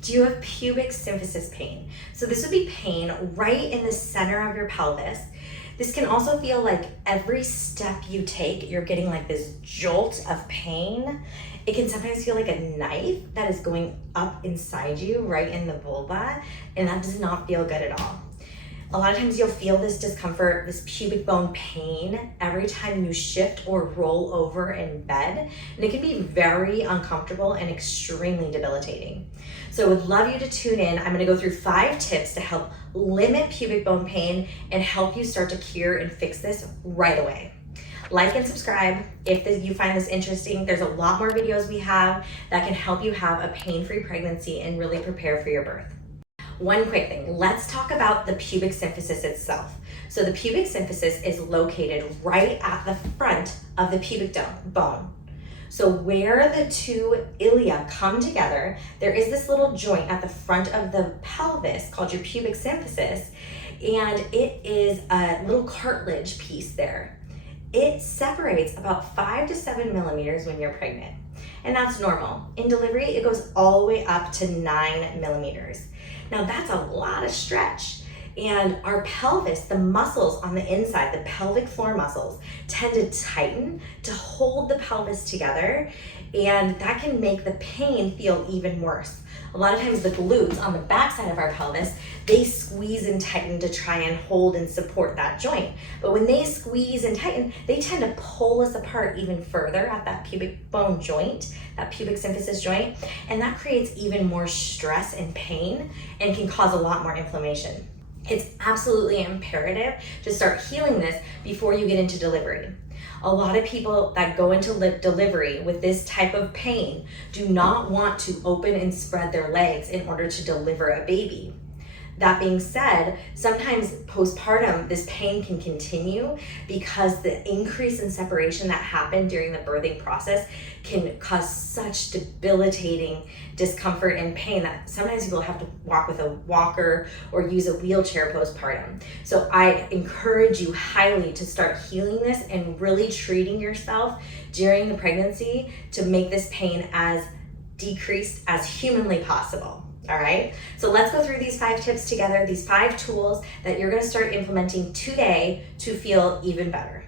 Do you have pubic symphysis pain? So this would be pain right in the center of your pelvis. This can also feel like every step you take, you're getting like this jolt of pain. It can sometimes feel like a knife that is going up inside you, right in the vulva, and that does not feel good at all. A lot of times you'll feel this discomfort, this pubic bone pain every time you shift or roll over in bed, and it can be very uncomfortable and extremely debilitating. So I would love you to tune in. I'm gonna go through 5 tips to help limit pubic bone pain and help you start to cure and fix this right away. Like and subscribe if you find this interesting. There's a lot more videos we have that can help you have a pain-free pregnancy and really prepare for your birth. One quick thing, let's talk about the pubic symphysis itself. So the pubic symphysis is located right at the front of the pubic bone. So where the 2 ilia come together, there is this little joint at the front of the pelvis called your pubic symphysis, and it is a little cartilage piece there. It separates about 5 to 7 millimeters when you're pregnant, and that's normal. In delivery, it goes all the way up to 9 millimeters. Now that's a lot of stretch, and our pelvis, the muscles on the inside, the pelvic floor muscles, tend to tighten to hold the pelvis together, and that can make the pain feel even worse. A lot of times the glutes on the backside of our pelvis, they squeeze and tighten to try and hold and support that joint. But when they squeeze and tighten, they tend to pull us apart even further at that pubic bone joint, that pubic symphysis joint, and that creates even more stress and pain and can cause a lot more inflammation. It's absolutely imperative to start healing this before you get into delivery. A lot of people that go into delivery with this type of pain do not want to open and spread their legs in order to deliver a baby. That being said, sometimes postpartum, this pain can continue because the increase in separation that happened during the birthing process can cause such debilitating discomfort and pain that sometimes people have to walk with a walker or use a wheelchair postpartum. So I encourage you highly to start healing this and really treating yourself during the pregnancy to make this pain as decreased as humanly possible. All right, so let's go through these 5 tips together, these 5 tools that you're gonna start implementing today to feel even better.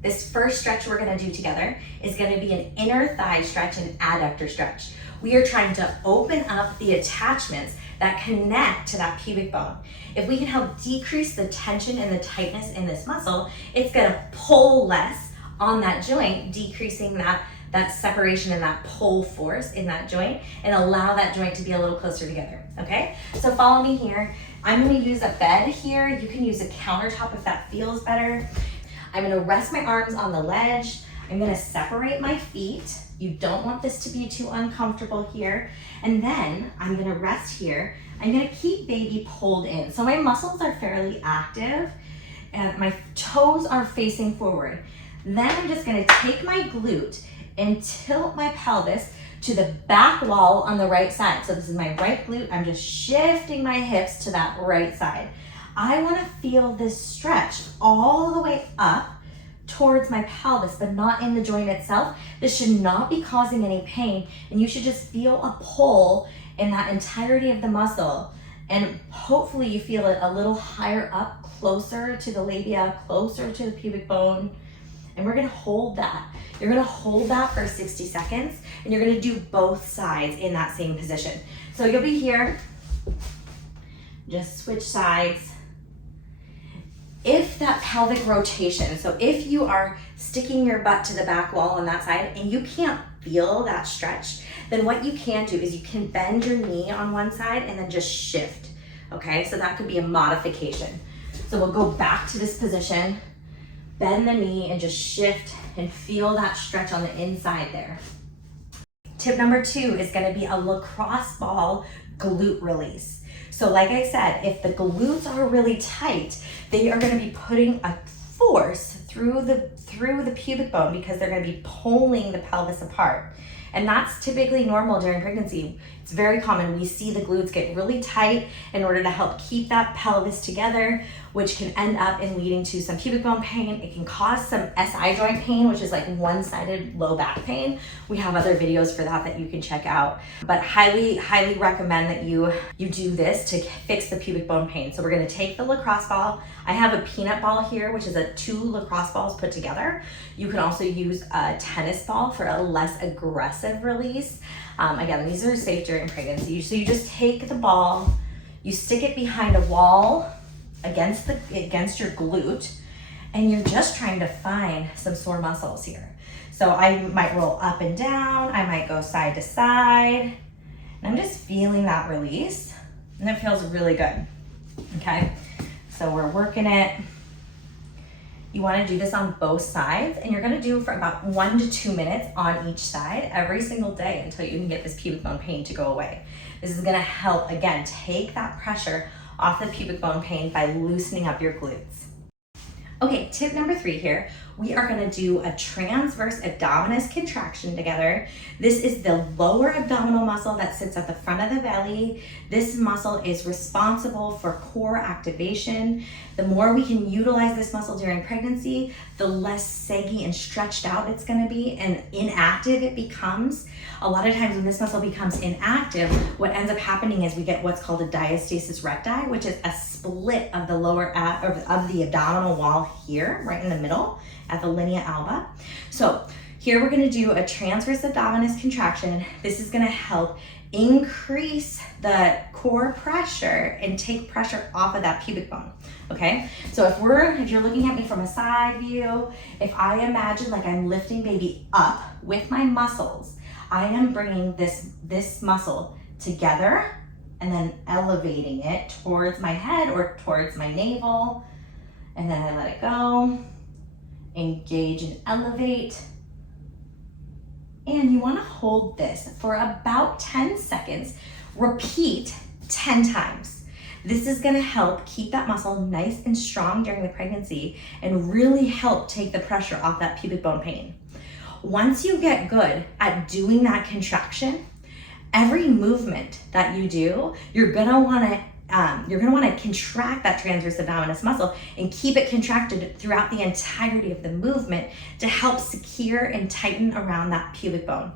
This first stretch we're gonna do together is gonna be an inner thigh stretch and adductor stretch. We are trying to open up the attachments that connect to that pubic bone. If we can help decrease the tension and the tightness in this muscle, it's gonna pull less on that joint, decreasing that separation and that pull force in that joint, and allow that joint to be a little closer together, okay? So follow me here. I'm gonna use a bed here. You can use a countertop if that feels better. I'm gonna rest my arms on the ledge. I'm gonna separate my feet. You don't want this to be too uncomfortable here. And then I'm gonna rest here. I'm gonna keep baby pulled in. So my muscles are fairly active and my toes are facing forward. Then I'm just gonna take my glute and tilt my pelvis to the back wall on the right side. So this is my right glute. I'm just shifting my hips to that right side. I want to feel this stretch all the way up towards my pelvis, but not in the joint itself. This should not be causing any pain, and you should just feel a pull in that entirety of the muscle. And hopefully you feel it a little higher up, closer to the labia, closer to the pubic bone. And we're gonna hold that. You're gonna hold that for 60 seconds, and you're gonna do both sides in that same position. So you'll be here, just switch sides. If that pelvic rotation, so if you are sticking your butt to the back wall on that side and you can't feel that stretch, then what you can do is you can bend your knee on one side and then just shift, okay? So that could be a modification. So we'll go back to this position, bend the knee and just shift and feel that stretch on the inside there. Tip number 2 is gonna be a lacrosse ball glute release. So like I said, if the glutes are really tight, they are gonna be putting a force through the pubic bone because they're gonna be pulling the pelvis apart. And that's typically normal during pregnancy. It's It's very common. We see the glutes get really tight in order to help keep that pelvis together, which can end up in leading to some pubic bone pain. It can cause some SI joint pain, which is like one-sided low back pain. We have other videos for that you can check out, but highly recommend that you do this to fix the pubic bone pain. So we're gonna take the lacrosse ball. I have a peanut ball here, which is two lacrosse balls put together. You can also use a tennis ball for a less aggressive release. Again, these are safe during pregnancy. So you just take the ball, you stick it behind a wall against your glute, and you're just trying to find some sore muscles here. So I might roll up and down, I might go side to side, and I'm just feeling that release, and it feels really good, okay? So we're working it. You wanna do this on both sides, and you're gonna do for about 1 to 2 minutes on each side every single day until you can get this pubic bone pain to go away. This is gonna help, again, take that pressure off the pubic bone pain by loosening up your glutes. Okay, tip number 3 here. We are gonna do a transverse abdominis contraction together. This is the lower abdominal muscle that sits at the front of the belly. This muscle is responsible for core activation. The more we can utilize this muscle during pregnancy, the less saggy and stretched out it's gonna be and inactive it becomes. A lot of times when this muscle becomes inactive, what ends up happening is we get what's called a diastasis recti, which is a split of the of the abdominal wall here, right in the middle, at the linea alba. So here we're gonna do a transverse abdominis contraction. This is gonna help increase the core pressure and take pressure off of that pubic bone, okay? So if you're looking at me from a side view, if I imagine like I'm lifting baby up with my muscles, I am bringing this muscle together and then elevating it towards my head or towards my navel, and then I let it go, engage and elevate. And you wanna hold this for about 10 seconds, repeat 10 times. This is gonna help keep that muscle nice and strong during the pregnancy and really help take the pressure off that pubic bone pain. Once you get good at doing that contraction, every movement that you do, you're gonna wanna contract that transverse abdominis muscle and keep it contracted throughout the entirety of the movement to help secure and tighten around that pubic bone.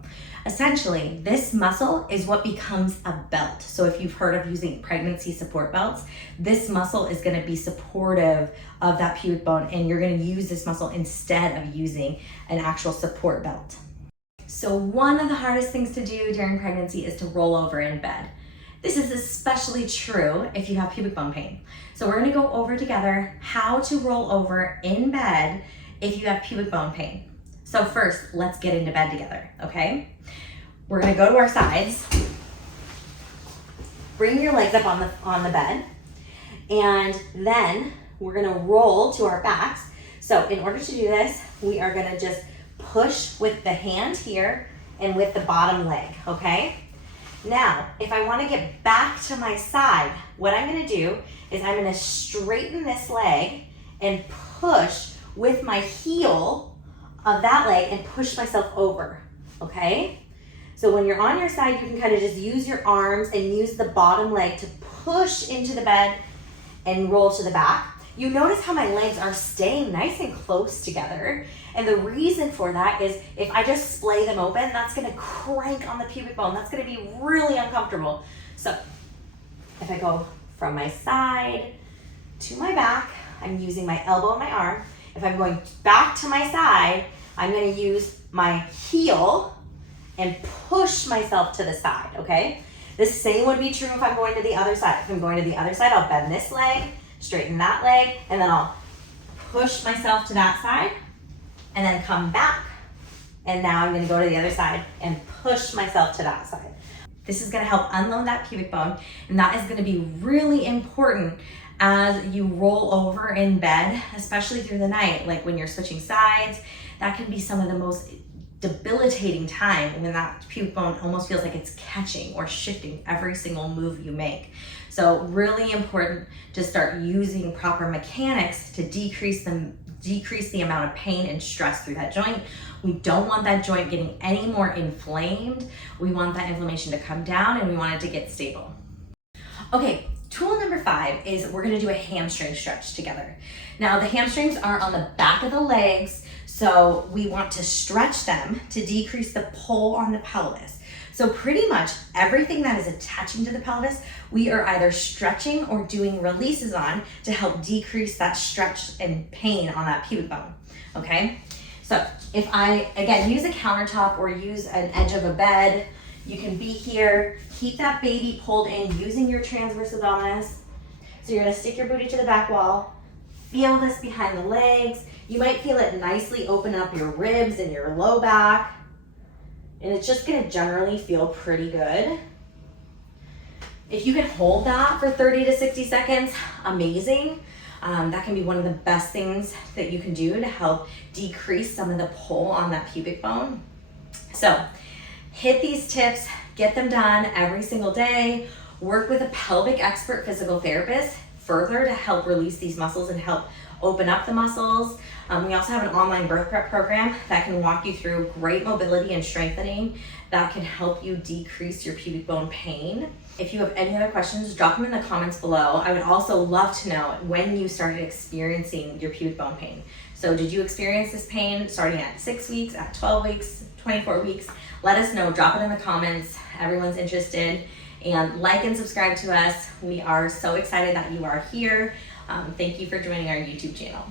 Essentially, this muscle is what becomes a belt. So if you've heard of using pregnancy support belts, this muscle is gonna be supportive of that pubic bone, and you're gonna use this muscle instead of using an actual support belt. So one of the hardest things to do during pregnancy is to roll over in bed. This is especially true if you have pubic bone pain. So we're gonna go over together how to roll over in bed if you have pubic bone pain. So first, let's get into bed together, okay? We're gonna go to our sides. Bring your legs up on the bed, and then we're gonna roll to our backs. So in order to do this, we are gonna just push with the hand here and with the bottom leg, okay? Now, if I wanna get back to my side, what I'm gonna do is I'm gonna straighten this leg and push with my heel of that leg and push myself over, okay? So when you're on your side, you can kind of just use your arms and use the bottom leg to push into the bed and roll to the back. You notice how my legs are staying nice and close together. And the reason for that is if I just splay them open, that's gonna crank on the pubic bone. That's gonna be really uncomfortable. So if I go from my side to my back, I'm using my elbow and my arm. If I'm going back to my side, I'm gonna use my heel and push myself to the side, okay? The same would be true if I'm going to the other side. If I'm going to the other side, I'll bend this leg, straighten that leg, and then I'll push myself to that side, and then come back. And now I'm gonna go to the other side and push myself to that side. This is gonna help unload that pubic bone, and that is gonna be really important as you roll over in bed, especially through the night, like when you're switching sides. That can be some of the most debilitating time when that pubic bone almost feels like it's catching or shifting every single move you make. So really important to start using proper mechanics to decrease decrease the amount of pain and stress through that joint. We don't want that joint getting any more inflamed. We want that inflammation to come down and we want it to get stable. Okay, tool number 5 is we're gonna do a hamstring stretch together. Now the hamstrings are on the back of the legs, so we want to stretch them to decrease the pull on the pelvis. So pretty much everything that is attaching to the pelvis, we are either stretching or doing releases on to help decrease that stretch and pain on that pubic bone, okay? So if I, again, use a countertop or use an edge of a bed, you can be here, keep that baby pulled in using your transverse abdominis. So you're gonna stick your booty to the back wall, feel this behind the legs. You might feel it nicely open up your ribs and your low back. And it's just gonna generally feel pretty good. If you can hold that for 30 to 60 seconds, amazing. That can be one of the best things that you can do to help decrease some of the pull on that pubic bone. So hit these tips, get them done every single day. Work with a pelvic expert physical therapist further to help release these muscles and help open up the muscles. We also have an online birth prep program that can walk you through great mobility and strengthening that can help you decrease your pubic bone pain. If you have any other questions, drop them in the comments below. I would also love to know when you started experiencing your pubic bone pain. So did you experience this pain starting at 6 weeks, at 12 weeks, 24 weeks? Let us know, drop it in the comments. Everyone's interested. And like and subscribe to us. We are so excited that you are here. Thank you for joining our YouTube channel.